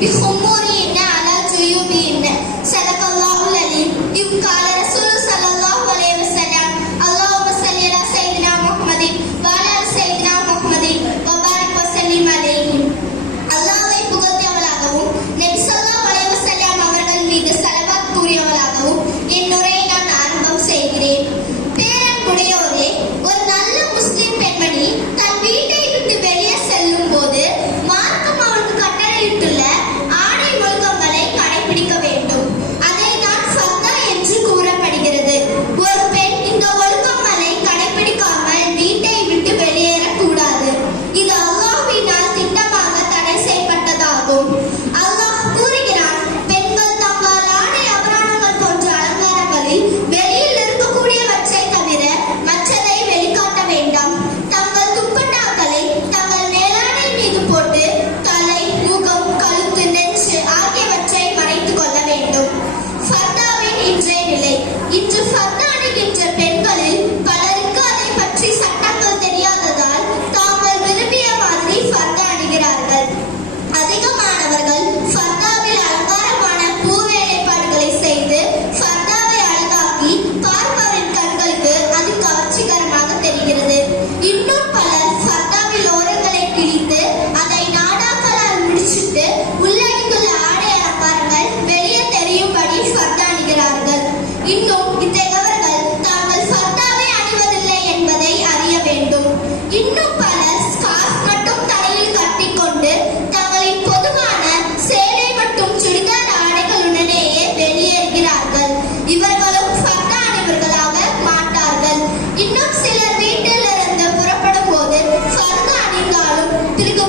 بخمورهن على جيوبهن صدق الله العليم. قال رسول صلى الله عليه وسلم اللهم صل على سيدنا محمد وعلى آل سيدنا محمد وبارك وسلم عليهم. அல்லாஹ்வை புகழ்ந்தவளாகவும் நபி ஸல்லல்லாஹு அலைஹி வஸல்லம் அவர்கள் மீது ஸலவாத் கூறியவளாகவும் என் உரையை நான் ஆரம்பம் செய்கிறேன். பேரன்புடையோரே, ஒரு நல்ல முஸ்லிம் பெண்மணி தன் வீட்டை விட்டு வெளியே செல்லும் போது மார்க்கம் அவளுக்கு கட்டளையிட்டுள்ள ஆடை ஒழுக்கங்களை கடைபிடிக்க வேண்டும். அதை தான் ஃபர்தா என்று கூறப்படுகிறது. ஒரு பெண் இந்த ஒழுக்கங்களை கடைபிடிக்காமல் வீட்டை விட்டு வெளியேறக்கூடாது. இது அல்லாஹ்வினால் திட்டமாக தடை செய்யப்பட்டதாகும். அல்லாஹ் கூறுகிறான், பெண்கள் தங்கள் ஆடை ஆபரணங்கள் போன்ற அலங்காரங்களில் வெளியில் இருக்கக்கூடியவற்றை தவிர மற்றதை வெளிக்காட்ட வேண்டாம். தங்கள் துப்பட்டாக்களை தங்கள் மேலாடை மீது போட்டு தலை, முகம், கழுத்து, நெஞ்சு ஆகியவற்றை மறைத்துக் கொள்ள வேண்டும். ஃபர்தாவின் இன்றைய நிலை. இன்று ஃபர்தா அணிகின்ற பெண்களில் பலருக்கு அதை பற்றி சட்டங்கள் தெரியாததால் தாங்கள் விரும்பிய மாதிரி ஃபர்தா அணிகிறார்கள். அதிகமானவர்கள் ஃபர்தாவில் அலங்காரமான பூ வேலைப்பாடுகளை செய்து ஃபர்தாவை அழகாக்கி பார்ப்பவரின் கண்களுக்கு அது கவர்ச்சிகரமாக தெரிகிறது. இன்னும் பலர் ஃபர்தாவில் ஓரங்களை கிழித்து அதை நாடாக்களால் முடிச்சிட்டு உள்ளடங்குள்ள ஆடை அலங்காரங்கள் வெளியே தெரியும்படி ஃபர்தா அணிகிறார்கள். இன்னும் இத்தகையவர்கள் தாங்கள் ஃபர்தாவை அணிவதில்லை என்பதை அறிய வேண்டும். இன்னும் பலர் ஸ்கார்ஃப் மட்டும் தலையில் கட்டிக்கொண்டு தங்களின் பொதுவான சேலை மற்றும் சுடிதார் ஆடைகளுடனேயே வெளியேறுகிறார்கள். இவர்களும் ஃபர்தா அணிவர்களாக மாட்டார்கள். இன்னும் சிலர் வீட்டிலிருந்து புறப்படும் போது ஃபர்தா அணிந்தாலும் பிறகு